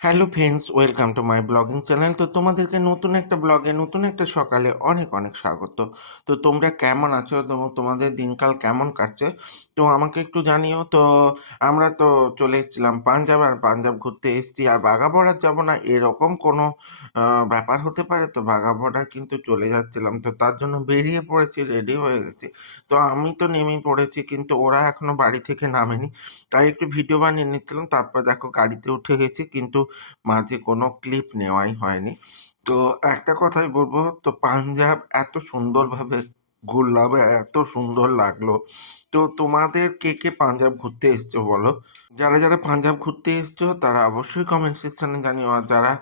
Hello friends welcome to my blogging channel তো তোমাদেরকে নতুন একটা ব্লগে নতুন একটা সকালে অনেক অনেক স্বাগত। তো তোমরা কেমন আছো এবং তোমাদের দিনকাল কেমন কাটছে? তো আমাকে একটু জানিও, তো আমরা তো চলে এসেছিলাম পাঞ্জাব আর পাঞ্জাব ঘুরতে এসেছি। আর বাঘা বর্ডার যাব না, এরকম কোনো ব্যাপার হতে পারে? তো বাঘা বর্ডার কিন্তু চলে যাচ্ছিলাম। তো তার জন্য বেরিয়ে পড়েছি রেডি হয়ে গেছি। তো আমি তো নেমেই পড়েছি, কিন্তু ওরা এখনও বাড়ি থেকে নামেনি। তাই একটু ভিডিও বানিয়ে নিচ্ছিলাম, তারপর দেখো গাড়িতে উঠে গেছি। কিন্তু মাঝে কোনো ক্লিপ নেওয়াই হয়নি। তো একটা কথাই বলব তো পাঞ্জাব এত সুন্দরভাবে ঘুরলাম, এত সুন্দর লাগল। তো তোমাদের কে, কে পাঞ্জাব ঘুরতে এসছো বলো? যারা, যারা পাঞ্জাব ঘুরতে এসছো তারা অবশ্যই কমেন্ট সেকশনে জানিও। আর যারা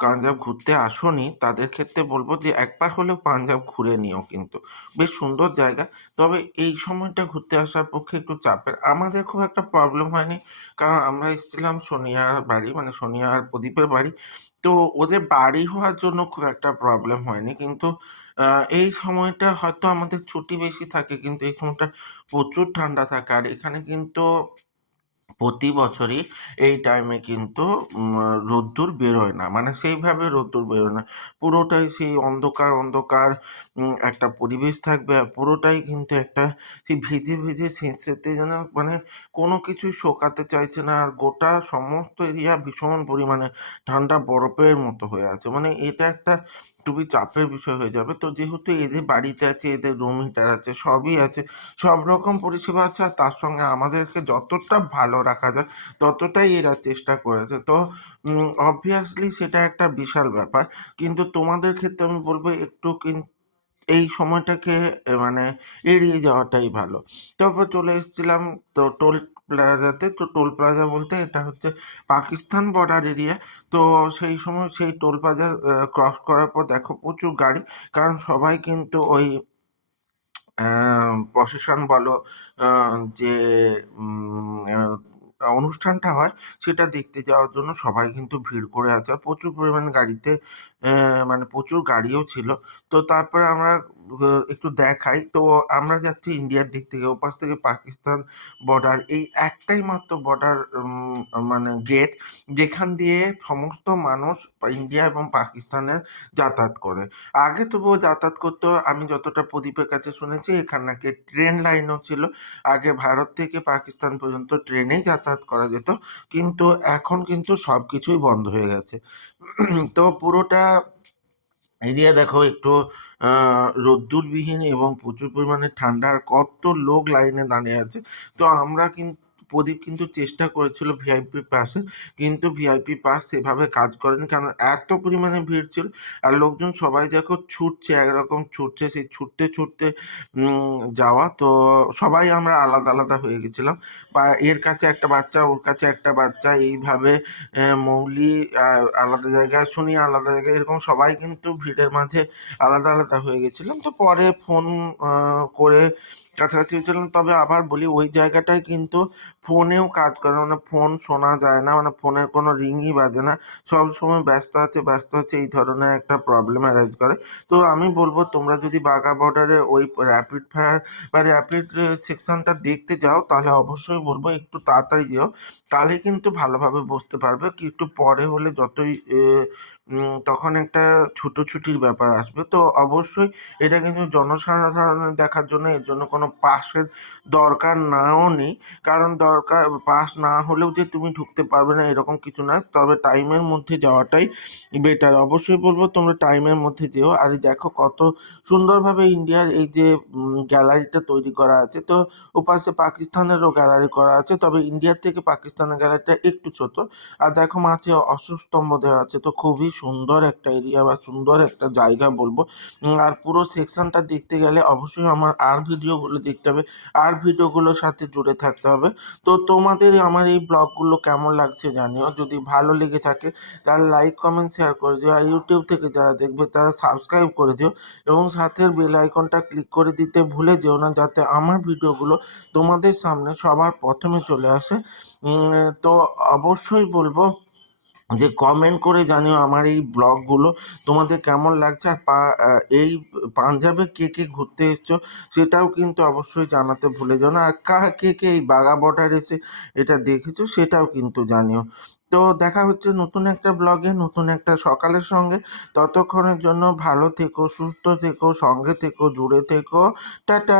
পাঞ্জাব ঘুরতে আসোনি, তাদের ক্ষেত্রে বলব যে একবার হলেও পাঞ্জাব ঘুরে নিও কিন্তু। বেশ সুন্দর জায়গা। তবে এই সময়টা ঘুরতে আসার পক্ষে একটু চাপের। আমাদের খুব একটা প্রবলেম হয়নি। কারণ আমরা এসেছিলাম সোনিয়ার বাড়ি মানে সোনিয়া আর প্রদীপের বাড়ি। তো ওদের বাড়ি হওয়ার জন্য খুব একটা প্রবলেম হয়নি। কিন্তু এই সময়টা হয়তো আমাদের ছুটি বেশি থাকে, কিন্তু এই সময়টা প্রচুর ঠান্ডা থাকে। আর এখানে কিন্তু প্রতি বছরই এই টাইমে কিন্তু রোদ্দুর বেরোয় না। মানে সেইভাবে রোদ্দুর বেরোয় না। পুরোটাই সেই অন্ধকার, অন্ধকার একটা পরিবেশ থাকবে। আর পুরোটাই কিন্তু একটা সেই ভিজে, ভিজে স্যাঁতসেঁতে যেন মানে কোনো কিছুই শোকাতে চাইছে না। আর গোটা সমস্ত এরিয়া ভীষণ পরিমাণে ঠান্ডা বরফের মতো হয়ে আছে। মানে এটা একটা খুবই চাপের বিষয় হয়ে যাবে। তো যেহেতু এদের বাড়িতে আছে, এদের রুম হিটার আছে, সবই আছে। সব রকম পরিষেবা আছে আর তার সঙ্গে আমাদেরকে যতটা ভালো রাখা যায় ততটাই এরা চেষ্টা করেছে। তো অবভিয়াসলি সেটা একটা বিশাল ব্যাপার। কিন্তু তোমাদের ক্ষেত্রে আমি বলব একটু কিন এই সময়টাকে মানে এড়িয়ে যাওয়াটাই ভালো। তারপর চলে এসেছিলাম তো টোল প্লাজাতে। তো টোল প্লাজা বলতে এটা হচ্ছে পাকিস্তান বর্ডার এরিয়া। তো সেই সময় সেই টোল প্লাজা ক্রস করার পর দেখো প্রচুর গাড়ি। কারণ সবাই কিন্তু ওই প্রসেশন বলো যে অনুষ্ঠানটা হয় সেটা দেখতে যাওয়ার জন্য সবাই কিন্তু ভিড় করে আছে। আর প্রচুর পরিমাণে গাড়িতে মানে প্রচুর গাড়িও ছিল। তো তারপরে আমরা একটু দেখাই। তো আমরা যাচ্ছি ইন্ডিয়ার দিক থেকে। ওপাশ থেকে পাকিস্তান বর্ডার। এই একটাই মাত্র বর্ডার মানে গেট যেখান দিয়ে সমস্ত মানুষ ইন্ডিয়া এবং পাকিস্তানের যাতায়াত করে। আগে তবুও যাতায়াত করতো, আমি যতটা প্রদীপের কাছে শুনেছি এখানে নাকি ট্রেন লাইনও ছিল। আগে ভারত থেকে পাকিস্তান পর্যন্ত ট্রেনেই যাতায়াত করা যেত। কিন্তু এখন কিন্তু সব কিছুই বন্ধ হয়ে গেছে। তো পুরোটা এরিয়া দেখো একটু রোদ্দুরবিহীন এবং প্রচুর পরিমাণে ঠান্ডার কত লোক লাইনে দাঁড়িয়ে আছে। তো আমরা কিন প্রদীপ কিন্তু চেষ্টা করেছিল ভিআইপি পাসে। কিন্তু ভিআইপি পাস সেভাবে কাজ করেনি। কারণ এত পরিমাণে ভিড় ছিল। আর লোকজন সবাই দেখো ছুটছে একরকম ছুটছে। সেই ছুটতে, ছুটতে যাওয়া। তো সবাই আমরা আলাদা, আলাদা হয়ে গেছিলাম। বা এর কাছে একটা বাচ্চা, ওর কাছে একটা বাচ্চা এইভাবে মৌলি আলাদা জায়গায়, শুনি আলাদা জায়গায় এরকম সবাই কিন্তু ভিড়ের মাঝে আলাদা, আলাদা হয়ে গেছিলাম। তো পরে ফোন করে কাছাকাছি হয়েছিলাম। তবে আবার বলি ওই জায়গাটায় কিন্তু ফোনেও কাজ করে মানে ফোন শোনা যায় না। মানে ফোনের কোনো রিংই বাজে না। সব সময় ব্যস্ত আছে, ব্যস্ত আছে এই ধরনের একটা প্রবলেম অ্যারাইজ করে। তো আমি বলব তোমরা যদি বাঘা বর্ডারে ওই র‍্যাপিড ফায়ার বা র‍্যাপিড সেকশনটা দেখতে যাও তাহলে অবশ্যই বলব একটু তাড়াতাড়ি যেও। তাহলে কিন্তু ভালোভাবে বসতে পারবে। কি একটু পরে হলে যতই তখন একটা ছুটোছুটির ব্যাপার আসবে। তো অবশ্যই এটা কিন্তু জনসাধারণের দেখার জন্য এর জন্য কোনো পাসের দরকার নাও নেই। কারণ দরকার পাস না হলেও যে তুমি ঢুকতে পারবে না এরকম কিছু না। তবে টাইমের মধ্যে যাওয়াটাই বেটার। অবশ্যই বলব, তোমরা টাইমের মধ্যে যেও। আর দেখো, কত সুন্দরভাবে ইন্ডিয়ার এই যে গ্যালারিটা তৈরি করা আছে। তো ওপাশে পাকিস্তানেরও গ্যালারি করা আছে। তবে ইন্ডিয়ার থেকে পাকিস্তানের গ্যালারিটা একটু ছোট। আর দেখো, মাঝে অশোক স্তম্ভ দেওয়া আছে। তো খুবই সুন্দর একটা এরিয়া বা সুন্দর একটা জায়গা বলব আর পুরো সেকশনটা দেখতে গেলে অবশ্যই আমার আর ভিডিওগুলো দেখতে হবে। আর ভিডিওগুলোর সাথে জুড়ে থাকতে হবে। তো তোমাদের আমার এই ব্লগগুলো কেমন লাগছে জানিও। যদি ভালো লেগে থাকে তাহলে লাইক, কমেন্ট, শেয়ার করে দিও। আর ইউটিউব থেকে যারা দেখবে তারা সাবস্ক্রাইব করে দিও এবং সাথের বেল আইকনটা ক্লিক করে দিতে ভুলে যেও না যাতে আমার ভিডিওগুলো তোমাদের সামনে সবার প্রথমে চলে আসে। তো অবশ্যই বলব যে কমেন্ট করে জানিও আমার এই ব্লগগুলো তোমাদের কেমন লাগছে। আর পা এই পাঞ্জাবে কে, কে ঘুরতে এসছো সেটাও কিন্তু অবশ্যই জানাতে ভুলে যেও না। আর কা কে, কে এই বাঘা বর্ডার এসে এটা দেখেছ সেটাও কিন্তু জানিও। তো দেখা হচ্ছে নতুন একটা ব্লগে নতুন একটা সকালের সঙ্গে ততক্ষণের জন্য ভালো থেকো সুস্থ থেকো সঙ্গে থেকো জুড়ে থেকো টাটা